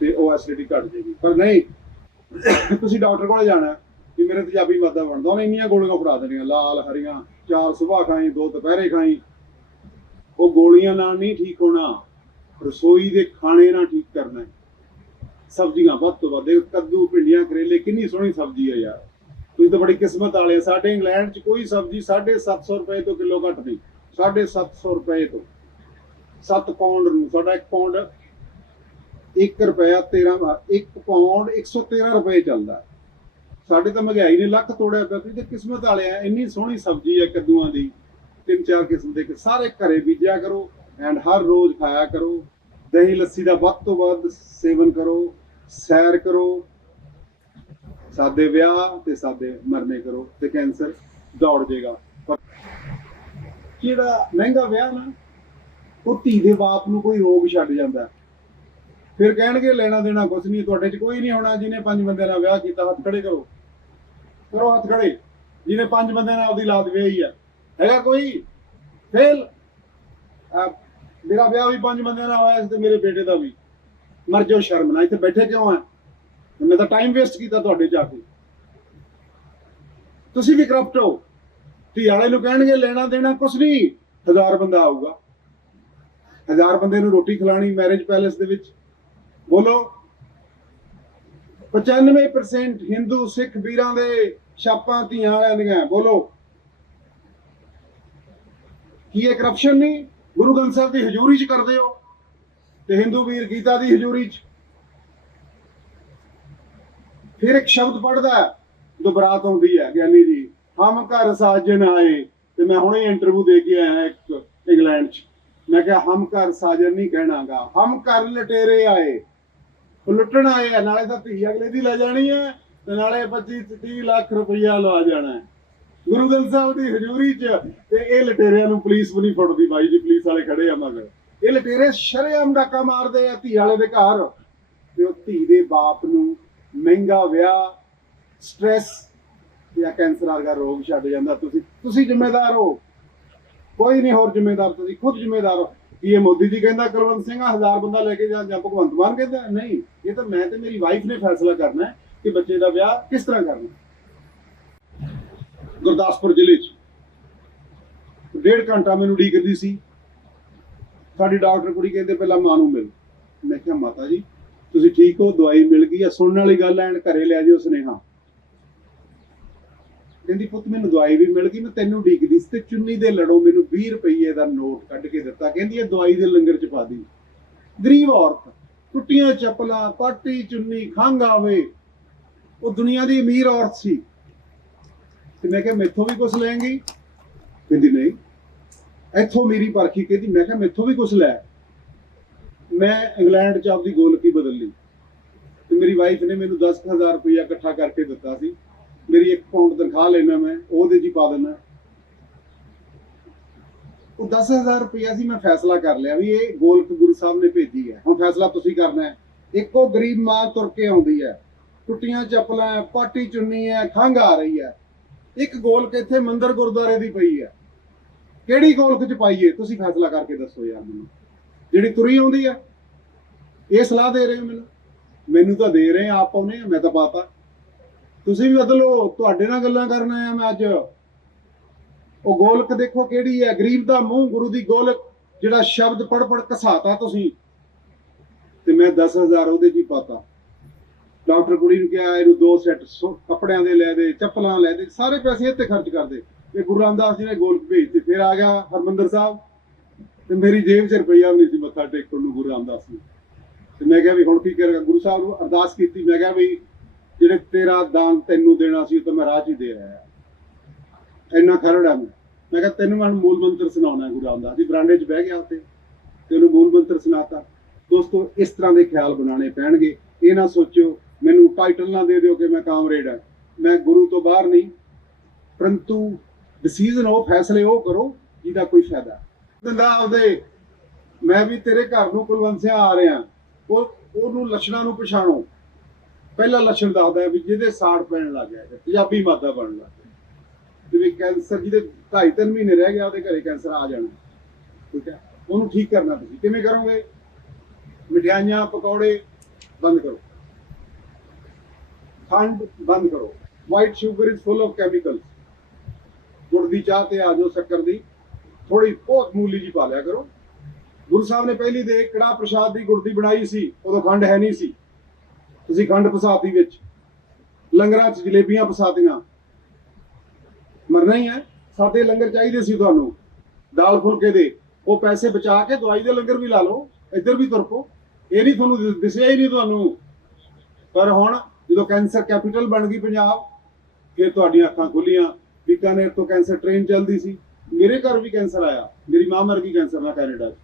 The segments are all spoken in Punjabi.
ਤੇ ਉਹ ਐਸਿਡਿਟੀ ਘਟ ਜਾਏਗੀ। ਪਰ ਨਹੀਂ, ਤੁਸੀਂ ਡਾਕਟਰ ਕੋਲ ਜਾਣਾ ਕਿ ਮੇਰੇ ਤੇਜ਼ਾਬੀ ਮਾਦਾ ਬਣਦਾ, ਉਹਨੇ ਇੰਨੀਆਂ ਗੋਲੀਆਂ ਫੜਾ ਦੇਣੀਆਂ, ਲਾਲ, ਹਰੀਆਂ, ਚਾਰ ਸੁਬਾਹ ਖਾਈ, ਦੋ ਦੁਪਹਿਰੇ ਖਾਈ। ਉਹ ਗੋਲੀਆਂ ਨਾਲ ਨਹੀਂ ਠੀਕ ਹੋਣਾ, ਰਸੋਈ ਦੇ ਖਾਣੇ ਨਾਲ ਠੀਕ ਕਰਨਾ ਹੈ। ਸਬਜ਼ੀਆਂ ਵੱਧ ਤੋਂ ਵੱਧ ਕੱਦੂ, ਭਿੰਡੀਆਂ, ਕਰੇਲੇ, ਕਿੰਨੀ ਸੋਹਣੀ ਸਬਜ਼ੀ ਹੈ ਯਾਰ। ਤੁਸੀਂ ਤਾਂ ਬੜੀ ਕਿਸਮਤ ਵਾਲੇ ਸਾਡੇ ਇੰਗਲੈਂਡ 'ਚ ਕੋਈ ਸਬਜ਼ੀ 750 ਰੁਪਏ ਤੋਂ ਕਿਲੋ ਘੱਟ ਨਹੀਂ 750 ਰੁਪਏ ਤੋਂ। 7 ਪਾਉਂਡ ਨੂੰ, ਸਾਡਾ 1 ਪਾਉਂਡ 1 ਰੁਪਿਆ 13 1 ਪਾਉਂਡ 113 ਰੁਪਏ ਚੱਲਦਾ। ਸਾਡੇ ਤਾਂ ਮਹਿੰਗਾਈ ਨੇ ਲੱਖ ਤੋੜਿਆ ਪਿਆ, ਤੁਸੀਂ ਕਿਸਮਤ ਵਾਲੇ ਆ, ਇੰਨੀ ਸੋਹਣੀ ਸਬਜ਼ੀ ਹੈ ਕੱਦੂਆਂ ਦੀ, ਤਿੰਨ ਚਾਰ ਕਿਸਮ ਦੇ ਸਾਰੇ ਘਰੇ ਬੀਜਿਆ ਕਰੋ ਐਂਡ ਹਰ ਰੋਜ਼ ਖਾਇਆ ਕਰੋ। ਦਹੀਂ ਲੱਸੀ ਦਾ ਵੱਧ ਤੋਂ ਵੱਧ ਸੇਵਨ ਕਰੋ, ਸੈਰ ਕਰੋ, ਸਾਦੇ ਵਿਆਹ ਤੇ ਸਾਦੇ ਮਰਨੇ ਕਰੋ ਤੇ ਕੈਂਸਰ ਦੌੜ ਜਾਏਗਾ ਜਿਹੜਾ ਮਹਿੰਗਾ ਵਿਆਹ ਨਾ, ਉਹ ਧੀ ਦੇ ਬਾਪ ਨੂੰ ਕੋਈ ਰੋਗ ਛੱਡ ਜਾਂਦਾ। ਫਿਰ ਕਹਿਣਗੇ ਲੈਣਾ ਦੇਣਾ ਕੁਛ ਨਹੀਂ, ਤੁਹਾਡੇ 'ਚ ਕੋਈ ਨਹੀਂ ਹੋਣਾ ਜਿਹਨੇ ਪੰਜ ਬੰਦਿਆਂ ਨਾਲ ਵਿਆਹ ਕੀਤਾ, ਹੱਥ ਖੜੇ ਕਰੋ। ਕਰੋ ਹੱਥ ਖੜੇ, ਜਿਹਨੇ ਪੰਜ ਬੰਦਿਆਂ ਨਾਲ ਆਪਦੀ ਲਾਤ ਵਿਆਹੀ ਆ। ਹੈਗਾ ਕੋਈ? ਫੇਲ? ਮੇਰਾ ਵਿਆਹ ਵੀ ਪੰਜ ਬੰਦਿਆਂ ਨਾਲ ਹੋਇਆ ਸੀ ਤੇ ਮੇਰੇ ਬੇਟੇ ਦਾ ਵੀ। ਮਰ ਜਾਓ ਸ਼ਰਮ ਨਾਲ, ਇੱਥੇ ਬੈਠੇ ਕਿਉਂ ਆ? ਮੈਂ ਤਾਂ ਟਾਈਮ ਵੇਸਟ ਕੀਤਾ ਤੁਹਾਡੇ ਜਾ ਕੇ। ਤੁਸੀਂ ਵੀ ਕਰਪਟ ਹੋ। ਧੀ ਵਾਲੇ ਨੂੰ ਕਹਿਣਗੇ ਲੈਣਾ ਦੇਣਾ ਕੁਛ ਨਹੀਂ, ਹਜ਼ਾਰ ਬੰਦਾ ਆਊਗਾ। ਹਜ਼ਾਰ ਬੰਦੇ ਨੂੰ ਰੋਟੀ ਖਿਲਾਣੀ ਮੈਰਿਜ ਪੈਲੇਸ ਦੇ ਵਿੱਚ। ਬੋਲੋ। 95% ਹਿੰਦੂ ਸਿੱਖ ਵੀਰਾਂ ਦੇ ਛਾਪਾਂ ਧੀਆਂ ਵਾਲਿਆਂ ਬੋਲੋ। ਕੀ ਇਹ ਕਰਪਸ਼ਨ ਨਹੀਂ? ਗੁਰੂ ਗ੍ਰੰਥ ਸਾਹਿਬ ਦੀ ਹਜ਼ੂਰੀ 'ਚ ਕਰਦੇ ਹੋ ਤੇ ਹਿੰਦੂ ਵੀਰ ਗੀਤਾ ਦੀ ਹਜ਼ੂਰੀ 'ਚ। ਫਿਰ ਇੱਕ ਸ਼ਬਦ ਪੜਦਾ ਦੁਬਰਾਤ ਆਉਂਦੀ ਹੈ, ਗਿਆਨੀ ਜੀ, ਹਮ ਘਰ ਸਾਜਣ ਆਏ। ਤੇ ਮੈਂ ਹੁਣੇ ਇੰਟਰਵਿਊ ਦੇ ਕੇ ਆਇਆ ਇੱਕ ਇੰਗਲੈਂਡ 'ਚ। ਮੈਂ ਕਿਹਾ ਹਮ ਘਰ ਸਾਜਣ ਨਹੀਂ ਕਹਿਣਾਗਾ। ਹਮ ਘਰ ਲਟੇਰੇ ਆਏ। ਉਹ ਲੁੱਟਣ ਆਏ ਆ, ਨਾਲੇ ਤਾਂ ਧੀ ਅਗਲੇ ਦੀ ਲੈ ਜਾਣੀ ਹੈ ਤੇ ਨਾਲੇ 25 30 ਲੱਖ ਰੁਪਈਆ ਲਵਾ ਜਾਣਾ ਹੈ। ਗੁਰੂ ਗ੍ਰੰਥ ਸਾਹਿਬ ਦੀ ਹਜ਼ੂਰੀ 'ਚ ਤੇ ਇਹ ਲਟੇਰਿਆਂ ਨੂੰ ਪੁਲਿਸ ਵੀ ਨਹੀਂ ਫੜਦੀ, ਬਾਈ ਜੀ ਪੁਲਿਸ ਵਾਲੇ ਖੜੇ ਆ ਮਗਰ। ਇਹ ਲਟੇਰੇ ਸ਼ਰੇਆਮ ਡਾਕਾ ਮਾਰਦੇ ਆ ਧੀ ਵਾਲੇ ਦੇ ਘਰ। ਤੇ ਉਹ ਧੀ ਦੇ ਬਾਪ ਨੂੰ ਮਹਿੰਗਾ ਵਿਆਹ ਸਟ੍ਰੈਸ ਜਾਂ ਕੈਂਸਰ ਵਰਗਾ ਰੋਗ ਛੱਡ ਜਾਂਦਾ। ਤੁਸੀਂ ਤੁਸੀਂ ਜ਼ਿੰਮੇਦਾਰ ਹੋ। ਕੋਈ ਨਹੀਂ ਹੋਰ ਜ਼ਿੰਮੇਦਾਰ, ਤੁਸੀਂ ਖੁਦ ਜ਼ਿੰਮੇਦਾਰ ਹੋ। ਕੀ ਇਹ ਮੋਦੀ ਜੀ ਕਹਿੰਦਾ ਕੁਲਵੰਤ ਸਿੰਘ ਆ ਹਜ਼ਾਰ ਬੰਦਾ ਲੈ ਕੇ ਜਾ ਜਾਂ ਭਗਵੰਤ ਮਾਨ ਕਹਿੰਦਾ, ਨਹੀਂ, ਇਹ ਤਾਂ ਮੈਂ ਤੇ ਮੇਰੀ ਵਾਈਫ ਨੇ ਫੈਸਲਾ ਕਰਨਾ ਹੈ ਕਿ ਬੱਚੇ ਦਾ ਵਿਆਹ ਕਿਸ ਤਰ੍ਹਾਂ ਕਰਨਾ ਗੁਰਦਾਸਪੁਰ ਜ਼ਿਲ੍ਹੇ 'ਚ ਡੇਢ ਘੰਟਾ ਮੈਨੂੰ ਡੀਕਦੀ ਸੀ। ਸਾਡੀ ਡਾਕਟਰ ਕੁੜੀ ਕਹਿੰਦੇ, ਪਹਿਲਾਂ ਮਾਂ ਨੂੰ ਮਿਲ। ਮੈਂ ਕਿਹਾ, ਮਾਤਾ ਜੀ, ਤੁਸੀਂ ਠੀਕ ਹੋ? ਦਵਾਈ ਮਿਲ ਗਈ ਆ, ਸੁਣਨ ਵਾਲੀ ਗੱਲ ਐਨ ਘਰੇ ਲੈ ਜਿਓ ਸੁਨੇਹਾ। ਕਹਿੰਦੀ, ਪੁੱਤ, ਮੈਨੂੰ ਦਵਾਈ ਵੀ ਮਿਲ ਗਈ, ਮੈਂ ਤੈਨੂੰ ਡੀਕਦੀ ਸੀ ਤੇ ਚੁੰਨੀ ਦੇ ਲੜੋ, ਮੈਨੂੰ 20 ਰੁਪਏ ਦਾ ਨੋਟ ਕੱਢ ਕੇ ਦਿੱਤਾ। ਕਹਿੰਦੀ, ਇਹ ਦਵਾਈ ਦੇ ਲੰਗਰ ਚ ਪਾ ਦੀ ਗਰੀਬ ਔਰਤ, ਟੁੱਟੀਆਂ ਚੱਪਲਾਂ, ਪਾਟੀ, ਚੁੰਨੀ, ਖੰਘ ਆਵੇ, ਉਹ ਦੁਨੀਆ ਦੀ ਅਮੀਰ ਔਰਤ ਸੀ। ਤੇ ਮੈਂ ਕਿਹਾ, ਮੈਥੋਂ ਵੀ ਕੁਝ ਲੈਂਗੀ? ਕਹਿੰਦੀ, ਨਹੀਂ। ਇੱਥੋਂ ਮੇਰੀ ਪਰਖੀ ਕਹਿੰਦੀ, ਮੈਂ ਕਿਹਾ, ਮੈਥੋਂ ਵੀ ਕੁਝ ਲੈ। ਮੈਂ ਇੰਗਲੈਂਡ ਚ ਆਪਦੀ ਗੋਲਕੀ ਬਦਲ ਲਈ ਤੇ ਮੇਰੀ ਵਾਈਫ ਨੇ ਮੈਨੂੰ 10000 ਰੁਪਇਆ ਇਕੱਠਾ ਕਰਕੇ ਦਿੱਤਾ ਸੀ। ਮੇਰੀ 1 ਪਾਉਂਡ ਤਨਖਾਹ ਲੈਣਾ ਮੈਂ ਉਹਦੇ ਜੀ ਪਾ ਦੇਣਾ ਉਹ 10000 ਰੁਪਇਆ ਸੀ ਮੈਂ ਫੈਸਲਾ ਕਰ ਲਿਆ ਵੀ ਇਹ ਗੋਲਕ ਗੁਰੂ ਸਾਹਿਬ ਨੇ ਭੇਜੀ ਹੈ। ਹੁਣ ਫੈਸਲਾ ਤੁਸੀਂ ਕਰਨਾ ਹੈ। ਇੱਕੋ ਗਰੀਬ ਮਾਂ ਤੁਰ ਕੇ ਆਉਂਦੀ ਹੈ। ਟੁੱਟੀਆਂ ਚੱਪਲਾਂ ਹੈ, ਪਾਟੀ ਚੁੰਨੀ ਹੈ ਖੰਘ ਆ ਰਹੀ ਹੈ। ਇੱਕ ਗੋਲਕ ਇੱਥੇ ਮੰਦਿਰ ਗੁਰਦੁਆਰੇ ਦੀ ਪਈ ਹੈ। ਕਿਹੜੀ ਗੋਲਕ 'ਚ ਪਾਈਏ ਤੁਸੀਂ ਫੈਸਲਾ ਕਰਕੇ ਦੱਸੋ ਯਾਰ ਮੈਨੂੰ। ਜਿਹੜੀ ਤੁਰੀ ਆਉਂਦੀ ਹੈ। ਇਹ ਸਲਾਹ ਦੇ ਰਹੇ ਹੋ ਮੈਨੂੰ? ਮੈਨੂੰ ਤਾਂ ਦੇ ਰਹੇ ਆ ਆਪ ਪਾਉਨੇ ਆ ਮੈਂ ਤਾਂ ਪਾਤਾ। ਤੁਸੀਂ ਵੀ ਬਦਲੋ, ਤੁਹਾਡੇ ਨਾਲ ਗੱਲਾਂ ਕਰਨ ਆਇਆ ਮੈਂ ਅੱਜ। ਉਹ ਗੋਲਕ ਦੇਖੋ ਕਿਹੜੀ ਹੈ, ਗਰੀਬ ਦਾ ਮੂੰਹ, ਗੁਰੂ ਦੀ ਗੋਲਕ, ਜਿਹੜਾ ਸ਼ਬਦ ਪੜ ਪੜ ਘਸਾਤਾ ਤੁਸੀਂ। ਤੇ ਮੈਂ 10000 ਉਹਦੇ 'ਚ ਪਾਤਾ। ਡਾਕਟਰ ਕੁੜੀ ਨੂੰ ਕਿਹਾ, ਇਹਨੂੰ ਦੋ ਸੈੱਟ ਕੱਪੜਿਆਂ ਦੇ ਲੈ ਦੇ, ਚੱਪਲਾਂ ਲੈ ਦੇ, ਸਾਰੇ ਪੈਸੇ ਇੱਥੇ ਖਰਚ ਕਰ ਦੇ। ਤੇ ਗੁਰੂ ਰਾਮਦਾਸ ਜੀ ਨੇ ਗੋਲਕ ਭੇਜ ਤੇ ਫਿਰ ਆ ਗਿਆ ਹਰਮੰਦਰ ਸਾਹਿਬ। ਤੇ ਮੇਰੀ ਜੇਬ 'ਚ ਰੁਪਈਆ ਵੀ ਨਹੀਂ ਸੀ ਮੱਥਾ ਟੇਕਣ ਨੂੰ ਗੁਰੂ ਰਾਮਦਾਸ ਨੂੰ ਤੇ ਮੈਂ ਕਿਹਾ ਵੀ ਹੁਣ ਕੀ ਕਰਾਂਗਾ ਗੁਰੂ ਸਾਹਿਬ ਨੂੰ ਅਰਦਾਸ ਕੀਤੀ, ਮੈਂ ਕਿਹਾ ਵੀ ਜਿਹੜੇ ਤੇਰਾ ਦਾਨ ਤੈਨੂੰ ਦੇਣਾ ਸੀ ਉਹ ਤਾਂ ਮੈਂ ਰਾਹ 'ਚ ਹੀ ਦੇ ਰਿਹਾ ਇੰਨਾ ਖਰੜਾ ਮੈਂ। ਮੈਂ ਕਿਹਾ ਤੈਨੂੰ ਮੈਂ ਮੂਲ ਮੰਤਰ ਸੁਣਾਉਣਾ ਗੁਰੂ ਰਾਮਦਾਸ ਜੀ। ਬਰਾਂਡੇ 'ਚ ਬਹਿ ਗਿਆ ਉੱਤੇ ਤੇ ਮੂਲ ਮੰਤਰ ਸੁਣਾਤਾ। ਦੋਸਤੋ, ਇਸ ਤਰ੍ਹਾਂ ਦੇ ਖਿਆਲ ਬਣਾਉਣੇ ਪੈਣਗੇ। ਇਹ ਨਾ ਸੋਚਿਓ, ਮੈਨੂੰ ਟਾਈਟਲ ਨਾ ਦੇ ਦਿਓ ਕਿ ਮੈਂ ਕਾਮਰੇਡ ਹਾਂ। ਮੈਂ ਗੁਰੂ ਤੋਂ ਬਾਹਰ ਨਹੀਂ। ਪਰੰਤੂ ਡਿਸੀਜਨ ਉਹ ਫੈਸਲੇ ਉਹ ਕਰੋ ਜਿਹਦਾ ਕੋਈ ਫਾਇਦਾ। ਦੰਦਾ ਆਪਦੇ। ਮੈਂ ਵੀ ਤੇਰੇ ਘਰ ਨੂੰ ਕੁਲਵੰਸਿਆ ਆ ਰਿਹਾ। ਉਹ ਉਹਨੂੰ ਲੱਛਣਾਂ ਨੂੰ ਪਛਾਣੋ। ਪਹਿਲਾ ਲੱਛਣ ਦੱਸਦਾ ਹੈ ਵੀ ਜਿਹਦੇ ਸਾੜ ਪੈਣ ਲੱਗ ਗਿਆ ਪੰਜਾਬੀ ਮਾਦਾ ਬਣਨ ਲੱਗ ਗਿਆ। ਜਿਵੇਂ ਕੈਂਸਰ ਜਿਹਦੇ ਢਾਈ ਤਿੰਨ ਮਹੀਨੇ ਰਹਿ ਗਿਆ, ਉਹਦੇ ਘਰੇ ਕੈਂਸਰ ਆ ਜਾਣਾ। ਠੀਕ ਹੈ? ਉਹਨੂੰ ਠੀਕ ਕਰਨਾ ਤੁਸੀਂ। ਕਿਵੇਂ ਕਰੋਗੇ? ਮਠਿਆਈਆਂ ਪਕੌੜੇ ਬੰਦ ਕਰੋ। ਖੰਡ ਬੰਦ ਕਰੋ। White sugar is full of chemicals ਗੁੜ ਦੀ ਚਾਹ ਤੇ ਆ ਜਾਓ ਸ਼ੱਕਰ ਦੀ। ਥੋੜੀ ਬਹੁਤ ਮੂਲੀ ਜੀ ਪਾ ਲਿਆ ਕਰੋ। ਗੁਰੂ ਸਾਹਿਬ ਨੇ ਪਹਿਲੀ ਦੇ ਕੜਾ ਪ੍ਰਸ਼ਾਦ ਦੀ ਗੁੜ ਦੀ ਬਣਾਈ ਸੀ, ਉਦੋਂ ਖੰਡ ਹੈ ਨਹੀਂ ਸੀ। ਤੁਸੀਂ ਖੰਡ ਫਸਾਤੀ ਵਿੱਚ, ਲੰਗਰਾਂ 'ਚ ਜਲੇਬੀਆਂ ਫਸਾਤੀਆਂ ਮਰਨਾ ਹੀ ਹੈ, ਸਾਡੇ ਲੰਗਰ ਚਾਹੀਦੇ ਸੀ ਤੁਹਾਨੂੰ। ਦਾਲ ਫੁਲਕੇ ਦੇ, ਉਹ ਪੈਸੇ ਬਚਾ ਕੇ ਦਵਾਈ ਦੇ ਲੰਗਰ ਵੀ ਲਾ ਲਓ, ਇੱਧਰ ਵੀ ਤੁਰਪੋ ਇਹ ਨਹੀਂ ਤੁਹਾਨੂੰ ਦਿਸਿਆ ਹੀ ਨਹੀਂ ਤੁਹਾਨੂੰ। ਪਰ ਹੁਣ ਜਦੋਂ ਕੈਂਸਰ ਕੈਪੀਟਲ ਬਣ ਗਈ ਪੰਜਾਬ, ਫਿਰ ਤੁਹਾਡੀਆਂ ਅੱਖਾਂ ਖੁੱਲੀਆਂ। ਬੀਕਾਨੇਰ ਤੋਂ ਕੈਂਸਰ ਟ੍ਰੇਨ ਚੱਲਦੀ ਸੀ। ਮੇਰੇ ਘਰ ਵੀ ਕੈਂਸਰ ਆਇਆ। ਮੇਰੀ ਮਾਂ ਮਰ ਗਈ ਕੈਂਸਰ ਨਾਲ ਕੈਨੇਡਾ 'ਚ।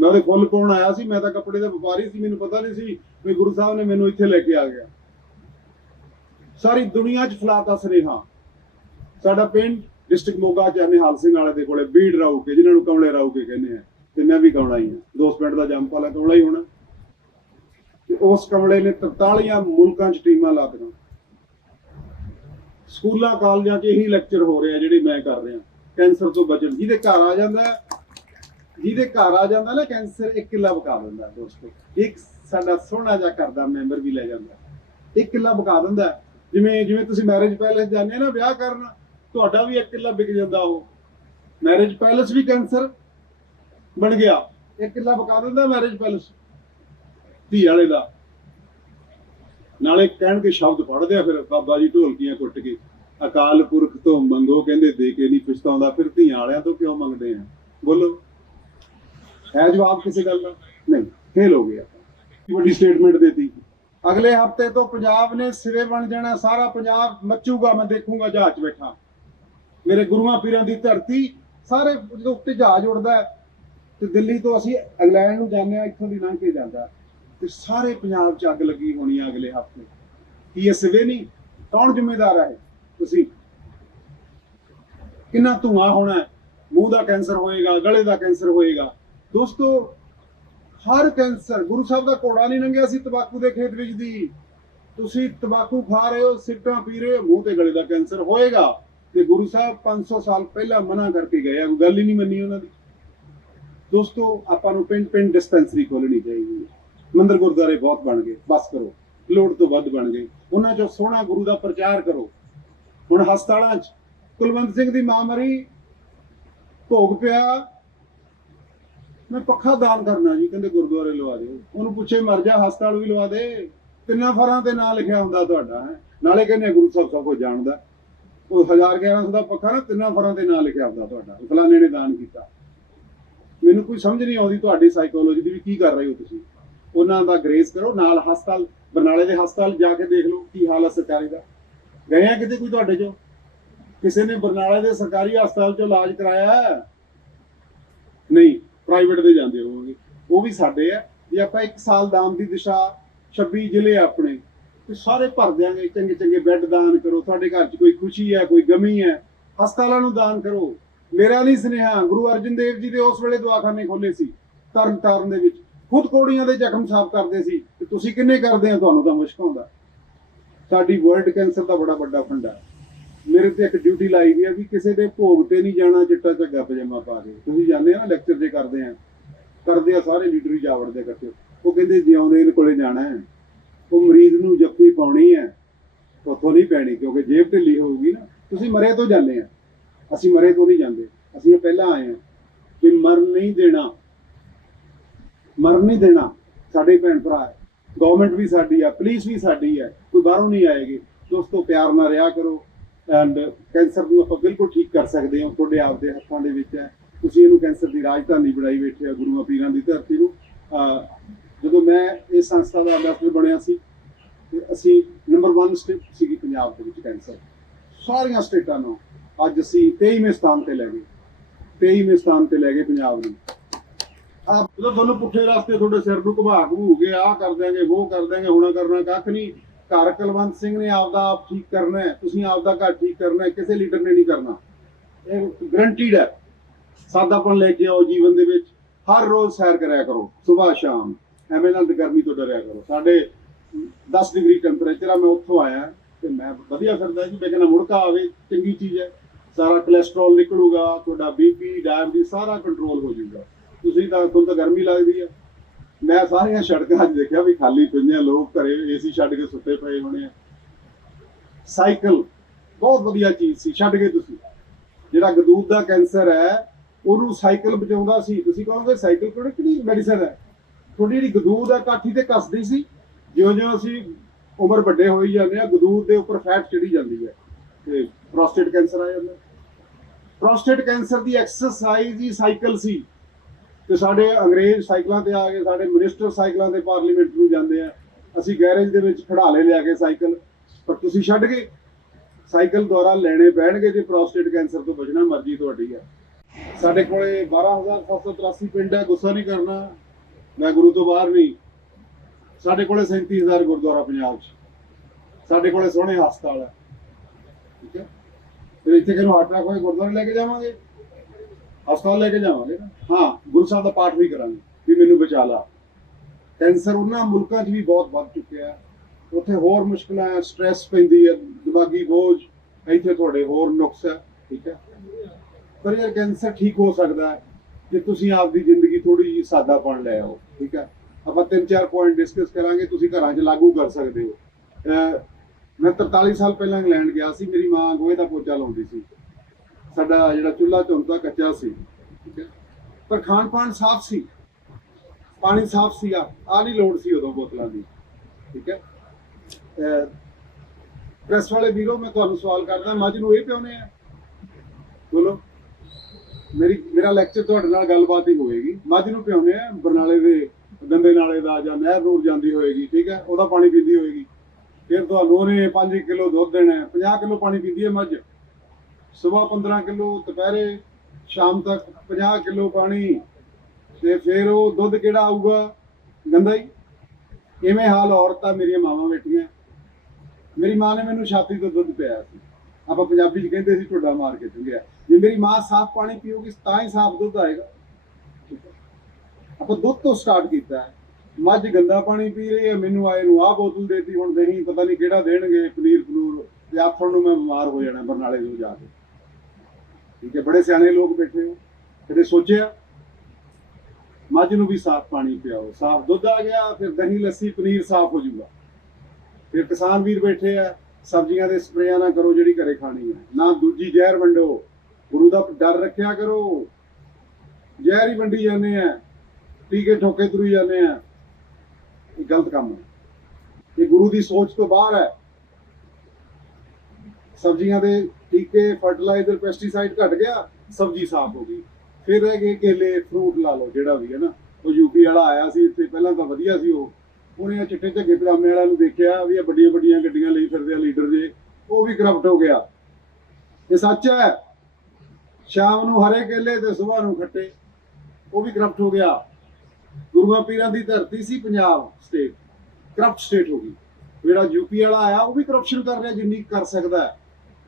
ਮੈਂ ਉਹਦੇ ਫੁੱਲ ਪਾਉਣ ਆਇਆ ਸੀ, ਮੈਂ ਤਾਂ ਕੱਪੜੇ ਦਾ ਵਪਾਰੀ ਸੀ, ਮੈਨੂੰ ਪਤਾ ਨਹੀਂ ਸੀ ਵੀ ਗੁਰੂ ਸਾਹਿਬ ਨੇ ਮੈਨੂੰ ਇੱਥੇ ਲੈ ਕੇ ਆ ਗਿਆ। ਸਾਰੀ ਦੁਨੀਆ 'ਚ ਫਲਾਤਾ ਸੁਨੇਹਾ। ਸਾਡਾ ਪਿੰਡ ਡਿਸਟ੍ਰਿਕਟ ਮੋਗਾ ਚ ਨਿਹਾਲ ਸਿੰਘ ਵਾਲੇ ਦੇ ਕੋਲੇ, ਬੀੜ ਰਾਊਕੇ ਜਿਨ੍ਹਾਂ ਨੂੰ ਕਮਲੇ ਰਾਊਕੇ ਕਹਿੰਦੇ ਆ। ਤੇ ਮੈਂ ਵੀ ਕਮਲਾ ਹੀ ਹਾਂ ਦੋਸਤ ਪਿੰਡ ਦਾ ਜੰਮਪਲ ਹੈ ਕਮਲਾ ਹੀ ਹੋਣਾ। ਤੇ ਉਸ ਕਮਲੇ ਨੇ 43 ਮੁਲਕਾਂ 'ਚ ਟੀਮਾਂ ਲਾ ਦਿੱਤੀਆਂ। ਸਕੂਲਾਂ, ਕਾਲਜਾਂ 'ਚ ਇਹੀ ਲੈਕਚਰ ਹੋ ਰਿਹਾ ਜਿਹੜੇ ਮੈਂ ਕਰ ਰਿਹਾ। ਕੈਂਸਰ ਤੋਂ ਬਚਣ। ਜਿਹਦੇ ਘਰ ਆ ਜਾਂਦਾ ਜਿਹਦੇ ਘਰ ਆ ਜਾਂਦਾ ਨਾ ਕੈਂਸਰ, ਇੱਕ ਕਿੱਲਾ ਬਕਾ ਦਿੰਦਾ ਦੋਸਤੋ। ਇੱਕ ਸਾਡਾ ਸੋਹਣਾ ਜਿਹਾ ਘਰ ਦਾ ਮੈਂਬਰ ਵੀ ਲੈ ਜਾਂਦਾ ਇੱਕ ਕਿੱਲਾ ਬਕਾ ਦਿੰਦਾ ਜਿਵੇਂ ਜਿਵੇਂ ਤੁਸੀਂ ਮੈਰਿਜ ਪੈਲੇਸ ਜਾਂਦੇ ਨਾ ਵਿਆਹ ਕਰਨ, ਤੁਹਾਡਾ ਵੀ ਇੱਕ ਕਿੱਲਾ ਵਿਕ ਜਾਂਦਾ ਉਹ। ਮੈਰਿਜ ਪੈਲੇਸ ਵੀ ਕੈਂਸਰ ਬਣ ਗਿਆ। ਇੱਕ ਕਿੱਲਾ ਬਕਾ ਦਿੰਦਾ ਮੈਰਿਜ ਪੈਲੇਸ। ਧੀ ਵਾਲੇ ਦਾ। ਨਾਲੇ ਕਹਿਣ ਕੇ ਸ਼ਬਦ ਪੜ੍ਹਦੇ ਆ ਫਿਰ ਬਾਬਾ ਜੀ ਢੋਲਕੀਆਂ ਕੁੱਟ ਕੇ। ਅਕਾਲ ਪੁਰਖ ਤੋਂ ਮੰਗੋ ਕਹਿੰਦੇ, ਦੇ ਕੇ ਨਹੀਂ ਪਛਤਾਉਂਦਾ। ਫਿਰ ਧੀਆਂ ਵਾਲਿਆਂ ਤੋਂ ਕਿਉਂ ਮੰਗਦੇ ਆ? ਬੋਲੋ। ਹੈ ਜਵਾਬ ਕਿਸੇ ਗੱਲ ਦਾ? ਨਹੀਂ ਫੇਲ ਹੋ ਗਿਆ ਵੱਡੀ ਸਟੇਟਮੈਂਟ ਦੇਤੀ। ਅਗਲੇ ਹਫ਼ਤੇ ਤੋਂ ਪੰਜਾਬ ਨੇ ਸਿਰੇ ਬਣ ਜਾਣਾ, ਸਾਰਾ ਪੰਜਾਬ ਮੱਚੂਗਾ ਮੈਂ ਦੇਖੂਗਾ, ਜਹਾਜ਼ 'ਚ ਬੈਠਾ। ਮੇਰੇ ਗੁਰੂਆਂ ਪੀਰਾਂ ਦੀ ਧਰਤੀ, ਸਾਰੇ ਜਦੋਂ ਉੱਤੇ ਜਹਾਜ਼ ਉੱਡਦਾ ਤੇ ਦਿੱਲੀ ਤੋਂ ਅਸੀਂ ਇੰਗਲੈਂਡ ਨੂੰ ਜਾਂਦੇ ਆ ਇੱਥੋਂ ਦੀ ਲੰਘ ਕੇ ਜਾਂਦਾ ਤੇ ਸਾਰੇ ਪੰਜਾਬ 'ਚ ਅੱਗ ਲੱਗੀ ਹੋਣੀ ਆ ਅਗਲੇ ਹਫ਼ਤੇ। ਕੀ ਇਹ ਸਿਵੇ ਨਹੀਂ? ਕੌਣ ਜ਼ਿੰਮੇਦਾਰ ਹੈ ਤੁਸੀਂ। ਕਿੰਨਾ ਧੂਆਂ ਹੋਣਾ ਮੂੰਹ ਦਾ ਕੈਂਸਰ ਹੋਏਗਾ, ਗਲੇ ਦਾ ਕੈਂਸਰ ਹੋਏਗਾ। ਦੋਸਤੋ, ਹਰ ਕੈਂਸਰ, ਗੁਰੂ ਸਾਹਿਬ ਦਾ ਘੋੜਾ ਨਹੀਂ ਲੰਘਿਆ ਸੀ ਤਬਾਕੂ ਦੇ ਖੇਤ ਵਿੱਚ ਦੀ। ਤੁਸੀਂ ਤਬਾਕੂ ਖਾ ਰਹੇ ਹੋ, ਸਿਗਰਟਾਂ ਪੀ ਰਹੇ ਹੋ, ਮੂੰਹ ਤੇ ਗਲੇ ਦਾ ਕੈਂਸਰ ਹੋਏਗਾ। ਤੇ ਗੁਰੂ ਸਾਹਿਬ 500 ਸਾਲ ਪਹਿਲਾਂ ਮਨਾ ਕਰਕੇ ਗਏ ਆ ਗੱਲ ਹੀ ਨਹੀਂ ਮੰਨੀ ਉਹਨਾਂ ਦੀ। ਦੋਸਤੋ, ਆਪਾਂ ਨੂੰ ਪਿੰਡ ਪਿੰਡ ਡਿਸਪੈਂਸਰੀ ਖੋਲਣੀ ਚਾਹੀਦੀ ਹੈ। ਮੰਦਰ ਗੁਰਦੁਆਰੇ ਬਹੁਤ ਬਣ ਗਏ, ਬਸ ਕਰੋ। ਲੋੜ ਤੋਂ ਵੱਧ ਬਣ ਗਏ। ਉਹਨਾਂ ਚੋਂ ਸੋਹਣਾ ਗੁਰੂ ਦਾ ਪ੍ਰਚਾਰ ਕਰੋ। ਹੁਣ ਹਸਪਤਾਲਾਂ 'ਚ ਕੁਲਵੰਤ ਸਿੰਘ ਦੀ ਮਾਂ ਮਰੀ, ਭੋਗ ਪਿਆ ਮੈਂ ਪੱਖਾ ਦਾਨ ਕਰਨਾ ਜੀ, ਕਹਿੰਦੇ ਗੁਰਦੁਆਰੇ ਲਵਾ ਦਿਓ। ਉਹਨੂੰ ਪੁੱਛੇ, ਮਰ ਜਾ, ਹਸਪਤਾਲ ਵੀ ਲਵਾ ਦੇ। ਤਿੰਨਾਂ ਫਰਾਂ ਤੇ ਨਾਂ ਲਿਖਿਆ ਹੁੰਦਾ ਤੁਹਾਡਾ, ਹੈ? ਨਾਲੇ ਕਹਿੰਦੇ ਗੁਰੂ ਸਾਹਿਬ ਸਭ ਕੁਝ ਜਾਣਦਾ। ਉਹ 1100 ਦਾ ਪੱਖਾ ਨਾ, ਤਿੰਨਾਂ ਫਰਾਂ ਤੇ ਨਾਂ ਲਿਖਿਆ ਹੁੰਦਾ ਤੁਹਾਡਾ। ਫਲਾਣੇ ਨੇ ਦਾਨ ਕੀਤਾ। ਮੈਨੂੰ ਕੋਈ ਸਮਝ ਨਹੀਂ ਆਉਂਦੀ ਤੁਹਾਡੀ ਸਾਈਕੋਲੋਜੀ ਦੀ ਵੀ ਕੀ ਕਰ ਰਹੇ ਹੋ ਤੁਸੀਂ। ਉਹਨਾਂ ਦਾ ਗ੍ਰੇਸ ਕਰੋ, ਨਾਲ ਹਸਪਤਾਲ, ਬਰਨਾਲੇ ਦੇ ਹਸਪਤਾਲ ਜਾ ਕੇ ਦੇਖ ਲਓ ਕੀ ਹਾਲ ਹੈ ਸਰਕਾਰੀ ਦਾ। ਗਏ ਆ ਕਿਤੇ ਕੋਈ ਤੁਹਾਡੇ ਚੋਂ? ਕਿਸੇ ਨੇ ਬਰਨਾਲੇ ਦੇ ਸਰਕਾਰੀ ਹਸਪਤਾਲ ਚੋਂ ਇਲਾਜ ਕਰਾਇਆ ਨਹੀਂ। ਪ੍ਰਾਈਵੇਟ ਦੇ ਜਾਂਦੇ ਹੋਵੋਗੇ। ਉਹ ਵੀ ਸਾਡੇ ਆ। ਜੇ ਆਪਾਂ ਇੱਕ ਸਾਲ ਦਾਨ ਦੀ ਦਿਸ਼ਾ 26 ਜ਼ਿਲ੍ਹੇ ਆਪਣੇ, ਤੇ ਸਾਰੇ ਭਰ ਦਿਆਂਗੇ। ਚੰਗੇ ਚੰਗੇ ਬੈੱਡ ਦਾਨ ਕਰੋ। ਤੁਹਾਡੇ ਘਰ 'ਚ ਕੋਈ ਖੁਸ਼ੀ ਹੈ, ਕੋਈ ਗਮੀ ਹੈ, ਹਸਪਤਾਲਾਂ ਨੂੰ ਦਾਨ ਕਰੋ। ਮੇਰਾ ਨਹੀਂ ਸੁਨੇਹਾ, ਗੁਰੂ ਅਰਜਨ ਦੇਵ ਜੀ ਦੇ ਉਸ ਵੇਲੇ ਦਵਾਖਾਨੇ ਖੋਲੇ ਸੀ ਤਰਨ ਤਾਰਨ ਦੇ ਵਿੱਚ। ਖੁਦ ਕੋੜੀਆਂ ਦੇ ਜ਼ਖਮ ਸਾਫ਼ ਕਰਦੇ ਸੀ, ਤੇ ਤੁਸੀਂ ਕਿੰਨੇ ਕਰਦੇ ਆ? ਤੁਹਾਨੂੰ ਤਾਂ ਮੁਸ਼ਕ ਆਉਂਦਾ। ਸਾਡੀ ਵਰਲਡ ਕੈਂਸਰ ਦਾ ਬੜਾ ਵੱਡਾ ਫੰਡਾ। ਹੈ। ਮੇਰੇ ਤੇ ਇੱਕ ਡਿਊਟੀ ਲਾਈ ਗਈ ਹੈ ਵੀ ਕਿਸੇ ਦੇ ਭੋਗ ਤੇ ਨਹੀਂ ਜਾਣਾ ਚਿੱਟਾ ਝੱਗਾ ਪਜਾਮਾ ਪਾ ਕੇ। ਤੁਸੀਂ ਜਾਂਦੇ ਆ ਨਾ ਲੈਕਚਰ ਜੇ ਕਰਦੇ ਆ ਕਰਦੇ ਆ ਸਾਰੇ ਲੀਡਰ ਹੀ ਜਾਵੜਦੇ ਇਕੱਠੇ। ਉਹ ਕਹਿੰਦੇ ਜਿਉਂਦੇ ਇਹਦੇ ਕੋਲੇ ਜਾਣਾ ਹੈ। ਉਹ ਮਰੀਜ਼ ਨੂੰ ਜੱਫੀ ਪਾਉਣੀ ਹੈ, ਉੱਥੋਂ ਨਹੀਂ ਪੈਣੀ, ਕਿਉਂਕਿ ਜੇਬ ਢਿੱਲੀ ਹੋਊਗੀ ਨਾ। ਤੁਸੀਂ ਮਰੇ ਤੋਂ ਜਾਂਦੇ ਆ। ਅਸੀਂ ਮਰੇ ਤੋਂ ਨਹੀਂ ਜਾਂਦੇ। ਅਸੀਂ ਪਹਿਲਾਂ ਆਏ ਆ ਕਿ ਮਰ ਨਹੀਂ ਦੇਣਾ। ਮਰ ਨਹੀਂ ਦੇਣਾ। ਸਾਡੇ ਭੈਣ ਭਰਾ ਹੈ। ਗਵਰਨਮੈਂਟ ਵੀ ਸਾਡੀ ਆ ਪੁਲਿਸ ਵੀ ਸਾਡੀ ਹੈ। ਕੋਈ ਬਾਹਰੋਂ ਨਹੀਂ ਆਏਗੀ। ਦੋਸਤੋ, ਪਿਆਰ ਨਾਲ ਰਿਹਾ ਕਰੋ। ਐਂਡ ਕੈਂਸਰ ਨੂੰ ਆਪਾਂ ਬਿਲਕੁਲ ਠੀਕ ਕਰ ਸਕਦੇ ਹਾਂ, ਤੁਹਾਡੇ ਆਪ ਦੇ ਹੱਥਾਂ ਦੇ ਵਿੱਚ ਹੈ। ਤੁਸੀਂ ਇਹਨੂੰ ਕੈਂਸਰ ਦੀ ਰਾਜਧਾਨੀ ਬਣਾਈ ਬੈਠੇ ਆ, ਗੁਰੂਆਂ ਪੀਰਾਂ ਦੀ ਧਰਤੀ ਨੂੰ। ਜਦੋਂ ਮੈਂ ਇਸ ਸੰਸਥਾ ਦਾ ਅੰਬੈਸਡਰ ਬਣਿਆ ਸੀ, ਤੇ ਅਸੀਂ ਨੰਬਰ 1 ਸਟੇਟ ਸੀਗੀ ਪੰਜਾਬ ਦੇ ਵਿੱਚ ਕੈਂਸਰ ਸਾਰੀਆਂ ਸਟੇਟਾਂ ਨੂੰ ਅੱਜ ਅਸੀਂ 23ਵੇਂ ਸਥਾਨ ਤੇ ਲੈ ਗਏ। 23ਵੇਂ ਸਥਾਨ ਤੇ ਲੈ ਗਏ ਪੰਜਾਬ ਨੂੰ। ਆ ਜਦੋਂ ਤੁਹਾਨੂੰ ਪੁੱਠੇ ਰਸਤੇ ਤੁਹਾਡੇ ਸਿਰ ਨੂੰ ਘੁਮਾ ਘੂ ਕੇ ਆਹ ਕਰ ਦਿਆਂਗੇ, ਉਹ ਕਰ ਦਿਆਂਗੇ, ਹੁਣਾ ਕਰਨਾ ਕੱਖ ਨਹੀਂ। ਘਰ ਕੁਲਵੰਤ ਸਿੰਘ ਨੇ ਆਪਦਾ ਆਪ ਠੀਕ ਕਰਨਾ ਹੈ, ਤੁਸੀਂ ਆਪਦਾ ਘਰ ਠੀਕ ਕਰਨਾ ਹੈ, ਕਿਸੇ ਲੀਡਰ ਨੇ ਨਹੀਂ ਕਰਨਾ। ਇਹ ਗਰੰਟੀਡ ਹੈ। ਸਾਦਾਪਣ ਲੈ ਕੇ ਆਓ ਜੀਵਨ ਦੇ ਵਿੱਚ। ਹਰ ਰੋਜ਼ ਸੈਰ ਕਰਿਆ ਕਰੋ ਸਵੇਰ ਸ਼ਾਮ। ਐਵੇਂ ਨਾਲ ਗਰਮੀ ਤੋਂ ਡਰਿਆ ਕਰੋ। ਸਾਡੇ 10 ਡਿਗਰੀ ਟੈਂਪਰੇਚਰ ਆ, ਮੈਂ ਉੱਥੋਂ ਆਇਆ ਤੇ ਮੈਂ ਵਧੀਆ ਫਿਰਦਾ ਜੀ। ਮੈਂ ਕਹਿੰਦਾ ਮੁੜਕਾ ਆਵੇ, ਚੰਗੀ ਚੀਜ਼ ਹੈ। ਸਾਰਾ ਕੋਲੇਸਟ੍ਰੋਲ ਨਿਕਲੂਗਾ, ਤੁਹਾਡਾ ਬੀਪੀ ਡਾਇਬਟੀਜ਼ ਸਾਰਾ ਕੰਟਰੋਲ ਹੋ ਜਾਊਗਾ। ਤੁਸੀਂ ਤਾਂ, ਤੁਹਾਨੂੰ ਤਾਂ ਗਰਮੀ ਲੱਗਦੀ ਹੈ। ਮੈਂ ਸਾਰੀਆਂ ਸੜਕਾਂ 'ਚ ਦੇਖਿਆ ਵੀ ਖਾਲੀ ਪਈਆਂ, ਲੋਕ ਘਰੇ ਏਸੀ ਛੱਡ ਕੇ ਸੁੱਤੇ ਪਏ ਹੋਣੇ ਆ। ਸਾਈਕਲ ਬਹੁਤ ਵਧੀਆ ਚੀਜ਼ ਸੀ, ਛੱਡ ਗਏ ਤੁਸੀਂ। ਜਿਹੜਾ ਗਦੂਦ ਦਾ ਕੈਂਸਰ ਹੈ, ਉਹਨੂੰ ਸਾਈਕਲ ਬਚਾਉਂਦਾ ਸੀ। ਤੁਸੀਂ ਕਹੋਗੇ, ਸਾਈਕਲ ਕਿਹੜੀ ਕਿਹੜੀ ਮੈਡੀਸਨ ਹੈ? ਤੁਹਾਡੀ ਜਿਹੜੀ ਗਦੂਦ ਹੈ ਕਾਠੀ ਤੇ ਕੱਸਦੀ ਸੀ ਜਿਉਂ ਜਿਉਂ ਅਸੀਂ ਉਮਰ ਵੱਡੇ ਹੋਈ ਜਾਂਦੇ ਆ ਗਦੂਦ ਦੇ ਉੱਪਰ ਫੈਟ ਚੜੀ ਜਾਂਦੀ ਹੈ ਤੇ ਪ੍ਰੋਸਟੇਟ ਕੈਂਸਰ ਆ ਜਾਂਦਾ। ਪ੍ਰੋਸਟੇਟ ਕੈਂਸਰ ਦੀ ਐਕਸਰਸਾਈਜ਼ ਹੀ ਸਾਈਕਲ ਸੀ। ਤੇ ਸਾਡੇ ਅੰਗਰੇਜ਼ ਸਾਈਕਲਾਂ ਤੇ ਆ ਕੇ ਸਾਡੇ ਮਿਨਿਸਟਰ ਸਾਈਕਲਾਂ ਤੇ ਪਾਰਲੀਮੈਂਟ ਨੂੰ ਜਾਂਦੇ ਆ। ਅਸੀਂ ਗੈਰੇਜ ਦੇ ਵਿੱਚ ਖੜਾ ਲੈ ਲਿਆ ਕੇ ਸਾਈਕਲ, ਪਰ ਤੁਸੀਂ ਛੱਡ ਗਏ। ਸਾਈਕਲ ਦੁਆਰਾ ਲੈਣੇ ਪੈਣਗੇ ਜੇ ਪ੍ਰੋਸਟੇਟ ਕੈਂਸਰ ਤੋਂ ਬਚਣਾ, ਮਰਜ਼ੀ ਤੁਹਾਡੀ ਹੈ ਸਾਡੇ ਕੋਲੇ 12783 ਪਿੰਡ ਹੈ ਗੁੱਸਾ ਨਹੀਂ ਕਰਨਾ। ਮੈਂ ਗੁਰੂ ਤੋਂ ਬਾਹਰ ਨਹੀਂ। ਸਾਡੇ ਕੋਲੇ 37000 ਗੁਰਦੁਆਰਾ ਪੰਜਾਬ 'ਚ। ਸਾਡੇ ਕੋਲੇ ਸੋਹਣੇ ਹਸਪਤਾਲ ਹੈ ਠੀਕ ਹੈ ਫਿਰ ਇੱਥੇ ਕਿਹਨੂੰ ਆਟਾ ਅਟੈਕ ਗੁਰਦੁਆਰੇ ਲੈ ਕੇ ਜਾਵਾਂਗੇ? ਹਸਪਤਾਲ ਲੈ ਕੇ ਜਾਵਾਂਗੇ ਨਾ। ਹਾਂ, ਗੁਰੂ ਸਾਹਿਬ ਦਾ ਪਾਠ ਵੀ ਕਰਾਂਗੇ ਵੀ ਮੈਨੂੰ ਬਚਾ ਲਾ। ਕੈਂਸਰ ਉਹਨਾਂ ਮੁਲਕਾਂ 'ਚ ਵੀ ਬਹੁਤ ਵੱਧ ਚੁੱਕਿਆ ਉੱਥੇ ਹੋਰ ਮੁਸ਼ਕਲਾਂ ਹੈ ਸਟ੍ਰੈਸ ਪੈਂਦੀ ਹੈ, ਦਿਮਾਗੀ ਬੋਝ। ਇੱਥੇ ਤੁਹਾਡੇ ਹੋਰ ਨੁਕਸ ਹੈ, ਠੀਕ ਹੈ। ਪਰ ਇਹ ਕੈਂਸਰ ਠੀਕ ਹੋ ਸਕਦਾ ਹੈ ਜੇ ਤੁਸੀਂ ਆਪਦੀ ਜ਼ਿੰਦਗੀ ਥੋੜੀ ਜਿਹੀ ਸਾਦਾਪਣ ਲੈ ਆਓ, ਠੀਕ ਹੈ। ਆਪਾਂ ਤਿੰਨ ਚਾਰ ਪੁਆਇੰਟ ਡਿਸਕਸ ਕਰਾਂਗੇ, ਤੁਸੀਂ ਘਰਾਂ 'ਚ ਲਾਗੂ ਕਰ ਸਕਦੇ ਹੋ। ਮੈਂ 43 ਸਾਲ ਪਹਿਲਾਂ ਇੰਗਲੈਂਡ ਗਿਆ ਸੀ, ਮੇਰੀ ਮਾਂ ਗੋਹੇ ਦਾ ਪੋਚਾ ਲਾਉਂਦੀ ਸੀ। ਸਾਡਾ ਜਿਹੜਾ ਚੁੱਲ੍ਹਾ ਝੁੰਦਾ ਕੱਚਾ ਸੀ। ਠੀਕ ਹੈ। ਪਰ ਖਾਣ ਪਾਣ ਸਾਫ਼ ਸੀ। ਪਾਣੀ ਸਾਫ਼ ਸੀਗਾ ਆ ਆ ਨਹੀਂ ਲੋੜ ਸੀ ਉਦੋਂ ਬੋਤਲਾਂ ਦੀ। ਠੀਕ ਹੈ। ਪ੍ਰੈਸ ਵਾਲੇ ਵੀਰੋ, ਮੈਂ ਤੁਹਾਨੂੰ ਸਵਾਲ ਕਰਦਾ ਮੱਝ ਨੂੰ ਇਹ ਪਿਉਨੇ ਆ। ਬੋਲੋ। ਮੇਰੀ, ਮੇਰਾ ਲੈਕਚਰ ਤੁਹਾਡੇ ਨਾਲ ਗੱਲਬਾਤ ਹੀ ਹੋਏਗੀ। ਮੱਝ ਨੂੰ ਪਿਉਨੇ ਆ, ਬਰਨਾਲੇ ਦੇ ਗੰਦੇ ਨਾਲੇ ਦਾ ਜਾਂ ਨਹਿਰ ਨੂਰ ਜਾਂਦੀ ਹੋਏਗੀ, ਠੀਕ ਹੈ। ਉਹਦਾ ਪਾਣੀ ਪੀਂਦੀ ਹੋਏਗੀ। ਫਿਰ ਤੁਹਾਨੂੰ ਉਹਨੇ 5 ਕਿਲੋ ਦੁੱਧ ਦੇਣਾ ਹੈ। 50 ਕਿਲੋ ਪਾਣੀ ਪੀਂਦੀ ਹੈ ਮੱਝ ਸਵੇਰ 15 ਕਿਲੋ ਦੁਪਹਿਰੇ, ਸ਼ਾਮ ਤੱਕ 50 ਕਿਲੋ ਪਾਣੀ ਤੇ ਫਿਰ ਉਹ ਦੁੱਧ ਕਿਹੜਾ ਆਊਗਾ? ਗੰਦਾ ਹੀ। ਇਵੇਂ ਹਾਲ ਔਰਤਾਂ ਮੇਰੀਆਂ ਮਾਵਾਂ ਬੈਠੀਆਂ। ਮੇਰੀ ਮਾਂ ਨੇ ਮੈਨੂੰ ਛਾਤੀ ਤੋਂ ਦੁੱਧ ਪਿਆਇਆ ਸੀ। ਆਪਾਂ ਪੰਜਾਬੀ ਚ ਕਹਿੰਦੇ ਸੀ ਢੋਡਾ ਮਾਰ ਕੇ ਚੁੰਗਿਆ। ਜੇ ਮੇਰੀ ਮਾਂ ਸਾਫ਼ ਪਾਣੀ ਪੀਊਗੀ, ਤਾਂ ਹੀ ਸਾਫ਼ ਦੁੱਧ ਆਏਗਾ। ਆਪਾਂ ਦੁੱਧ ਤੋਂ ਸਟਾਰਟ ਕੀਤਾ। ਹੈ ਮੱਝ ਗੰਦਾ ਪਾਣੀ ਪੀ ਰਹੀ ਹੈ, ਮੈਨੂੰ ਆਏ ਨੂੰ ਆਹ ਬੋਤਲ ਦੇਤੀ, ਹੁਣ ਦਹੀਂ ਪਤਾ ਨਹੀਂ ਕਿਹੜਾ ਦੇਣਗੇ ਪਨੀਰ ਪਨੂਰ ਤੇ ਆਥਣ ਨੂੰ ਮੈਂ ਬਿਮਾਰ ਹੋ ਜਾਣਾ, ਬਰਨਾਲੇ ਨੂੰ ਜਾ ਕੇ। ਠੀਕ ਹੈ, ਬੜੇ ਸਿਆਣੇ ਲੋਕ ਬੈਠੇ ਹੋ। ਕਦੇ ਸੋਚਿਆ? ਮੱਝ ਨੂੰ ਵੀ ਸਾਫ਼ ਪਾਣੀ ਪਿਆਓ, ਸਾਫ਼ ਦੁੱਧ ਆ ਗਿਆ, ਫਿਰ ਦਹੀਂ, ਲੱਸੀ, ਪਨੀਰ ਸਾਫ਼ ਹੋ ਜਾਊਗਾ। ਫਿਰ ਕਿਸਾਨ ਵੀਰ ਬੈਠੇ ਆ, ਸਬਜ਼ੀਆਂ ਦੇ ਸਪਰੇਆਂ ਨਾ ਕਰੋ ਜਿਹੜੀ ਘਰੇ ਖਾਣੀ ਹੈ। ਨਾ ਦੂਜੀ ਜ਼ਹਿਰ ਵੰਡੋ, ਗੁਰੂ ਦਾ ਡਰ ਰੱਖਿਆ ਕਰੋ। ਜ਼ਹਿਰ ਹੀ ਵੰਡੀ ਜਾਂਦੇ ਆ, ਟੀਕੇ ਠੋਕੇ ਤੁਰੀ ਜਾਂਦੇ ਆ। ਇਹ ਗਲਤ ਕੰਮ ਹੈ। ਇਹ ਗੁਰੂ ਦੀ ਸੋਚ ਤੋਂ ਬਾਹਰ ਹੈ। ਸਬਜ਼ੀਆਂ ਦੇ ਟੀਕੇ ਫਰਟੀਲਾਈਜ਼ਰ ਪੈਸਟੀਸਾਈਡ ਘਟ ਗਿਆ, ਸਬਜ਼ੀ ਸਾਫ਼ ਹੋ ਗਈ। ਫਿਰ ਰਹਿ ਗਏ ਕੇਲੇ ਫਰੂਟ ਲਾ ਲਓ, ਜਿਹੜਾ ਵੀ ਹੈ ਨਾ। ਉਹ ਯੂਪੀ ਵਾਲਾ ਆਇਆ ਸੀ ਇੱਥੇ, ਪਹਿਲਾਂ ਤਾਂ ਵਧੀਆ ਸੀ ਉਹ। ਉਹਨੇ ਚਿੱਟੇ ਝੱਗੇ ਪਜਾਮੇ ਵਾਲਿਆਂ ਨੂੰ ਦੇਖਿਆ ਵੀ ਇਹ ਵੱਡੀਆਂ ਵੱਡੀਆਂ ਗੱਡੀਆਂ ਲਈ ਫਿਰਦੇ ਆ ਲੀਡਰ ਜੇ। ਉਹ ਵੀ ਕਰਪਟ ਹੋ ਗਿਆ। ਇਹ ਸੱਚ ਹੈ, ਸ਼ਾਮ ਨੂੰ ਹਰੇ ਕੇਲੇ ਤੇ ਸਵੇਰ ਨੂੰ ਖੱਟੇ। ਉਹ ਵੀ ਕਰਪਟ ਹੋ ਗਿਆ। ਗੁਰੂਆਂ ਪੀਰਾਂ ਦੀ ਧਰਤੀ ਸੀ ਪੰਜਾਬ ਸਟੇਟ ਕਰਪਟ ਸਟੇਟ ਹੋ ਗਈ। ਜਿਹੜਾ ਯੂਪੀ ਵਾਲਾ ਆਇਆ, ਉਹ ਵੀ ਕਰਪਸ਼ਨ ਕਰ ਰਿਹਾ, ਜਿੰਨੀ ਕਰ ਸਕਦਾ ਹੈ।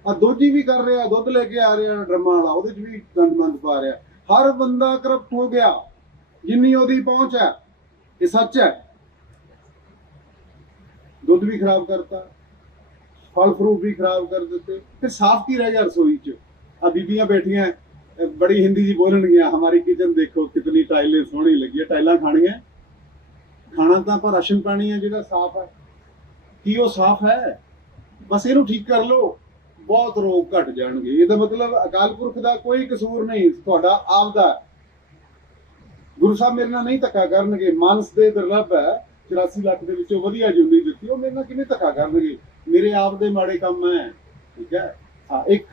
ਆ ਦੋਜੀ ਵੀ ਕਰ ਰਿਹਾ, ਦੁੱਧ ਲੈ ਕੇ ਆ ਰਿਹਾ ਡਰਮਾਂ ਵਾਲਾ, ਉਹਦੇ 'ਚ ਵੀ ਗੰਦ ਮੰਦ ਪਾ ਰਿਹਾ। ਹਰ ਬੰਦਾ ਕਰਪਟ ਹੋ ਗਿਆ, ਜਿੰਨੀ ਉਹਦੀ ਪਹੁੰਚ ਹੈ, ਇਹ ਸੱਚ ਹੈ। ਦੁੱਧ ਵੀ ਖਰਾਬ ਕਰਤਾ, ਫਲ ਫਰੂਟ ਵੀ ਖਰਾਬ ਕਰ ਦਿੱਤੇ ਫਿਰ ਸਾਫ਼ ਕੀ ਰਹਿ ਗਿਆ ਰਸੋਈ 'ਚ? ਆ ਬੀਬੀਆਂ ਬੈਠੀਆਂ ਬੜੀ ਹਿੰਦੀ ਜੀ ਬੋਲਣਗੀਆਂ, ਹਮਾਰੀ ਕਿਚਨ ਦੇਖੋ, ਕਿਤਨੀ ਟਾਈलें ਸੋਹਣੀ ਲੱਗੀ ਹੈ, ਟਾਈਲਾਂ ਖਾਣੀਆਂ। ਖਾਣਾ ਤਾਂ ਆਪਾਂ ਰਾਸ਼ਨ ਪਾਣੀ ਹੈ ਜਿਹੜਾ ਸਾਫ਼ ਹੈ। ਕੀ ਉਹ ਸਾਫ਼ ਹੈ? ਬਸ ਇਹਨੂੰ ਠੀਕ ਕਰ ਲਓ। ਬਹੁਤ ਰੋਗ ਘਟ ਜਾਣਗੇ। ਇਹਦਾ ਮਤਲਬ ਅਕਾਲ ਪੁਰਖ ਦਾ ਕੋਈ ਕਸੂਰ ਨਹੀਂ, ਤੁਹਾਡਾ ਆਪ ਦਾ ਗੁਰੂ ਸਾਹਿਬ ਮੇਰੇ ਨਾਲ ਨਹੀਂ ਧੱਕਾ ਕਰਨਗੇ। ਮਾਨਸ ਦੇ ਦੁਰਲਭ ਹੈ। 84 ਲੱਖ ਦੇ ਵਿੱਚੋਂ ਵਧੀਆ ਜਿਉਂਦੀ ਦਿੱਤੀ ਉਹ ਮੇਰੇ ਨਾਲ ਕਿਵੇਂ ਧੱਕਾ ਕਰਨਗੇ? ਮੇਰੇ ਆਪ ਦੇ ਮਾੜੇ ਕੰਮ ਹੈ। ਠੀਕ ਹੈ? ਹਾਂ, ਇੱਕ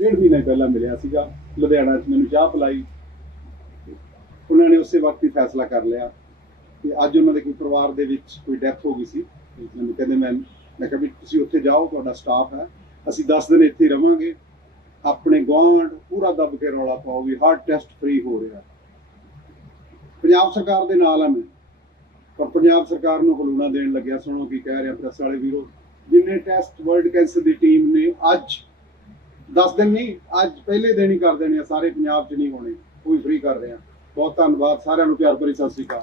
ਡੇਢ ਮਹੀਨੇ ਪਹਿਲਾਂ ਮਿਲਿਆ ਸੀਗਾ। ਲੁਧਿਆਣਾ 'ਚ ਮੈਨੂੰ ਚਾਹ ਪਿਲਾਈ। ਉਹਨਾਂ ਨੇ ਉਸੇ ਵਕਤ ਹੀ ਫੈਸਲਾ ਕਰ ਲਿਆ ਕਿ ਅੱਜ ਉਹਨਾਂ ਦੇ ਕੋਈ ਪਰਿਵਾਰ ਦੇ ਵਿੱਚ ਕੋਈ ਡੈਥ ਹੋ ਗਈ ਸੀ। ਮੈਨੂੰ ਕਹਿੰਦੇ, ਮੈਂ ਮੈਂ ਕਿਹਾ ਵੀ ਤੁਸੀਂ ਉੱਥੇ ਜਾਓ, ਤੁਹਾਡਾ ਸਟਾਫ ਹੈ। ਅਸੀਂ 10 ਦਿਨ ਇੱਥੇ ਰਵਾਂਗੇ। ਆਪਣੇ ਗੁਆਂਢ ਪੂਰਾ ਦੱਬ ਕੇ ਰੌਲਾ ਪਾਓ ਵੀ ਹਾਰਟ ਟੈਸਟ ਫ੍ਰੀ ਹੋ ਰਿਹਾ ਪੰਜਾਬ ਸਰਕਾਰ ਦੇ ਨਾਲ ਆ ਮੈਂ। ਪਰ ਪੰਜਾਬ ਸਰਕਾਰ ਨੂੰ ਹਲੂਣਾ ਦੇਣ ਲੱਗਿਆ, ਸੁਣੋ ਕੀ ਕਹਿ ਰਿਹਾ ਪ੍ਰੈਸ ਵਾਲੇ ਵੀਰੋ। ਜਿੰਨੇ ਟੈਸਟ ਵਰਲਡ ਕੈਂਸਰ ਦੀ ਟੀਮ ਨੇ ਅੱਜ 10 ਦਿਨ ਨਹੀਂ ਅੱਜ ਪਹਿਲੇ ਦਿਨ ਹੀ ਕਰ ਦੇਣੇ ਆ, ਸਾਰੇ ਪੰਜਾਬ 'ਚ ਨਹੀਂ ਹੋਣੇ, ਉਹ ਵੀ ਫ੍ਰੀ ਕਰ ਰਹੇ ਆ। ਬਹੁਤ ਧੰਨਵਾਦ, ਸਾਰਿਆਂ ਨੂੰ ਪਿਆਰ ਭਰੀ ਸਤਿ ਸ਼੍ਰੀ ਅਕਾਲ।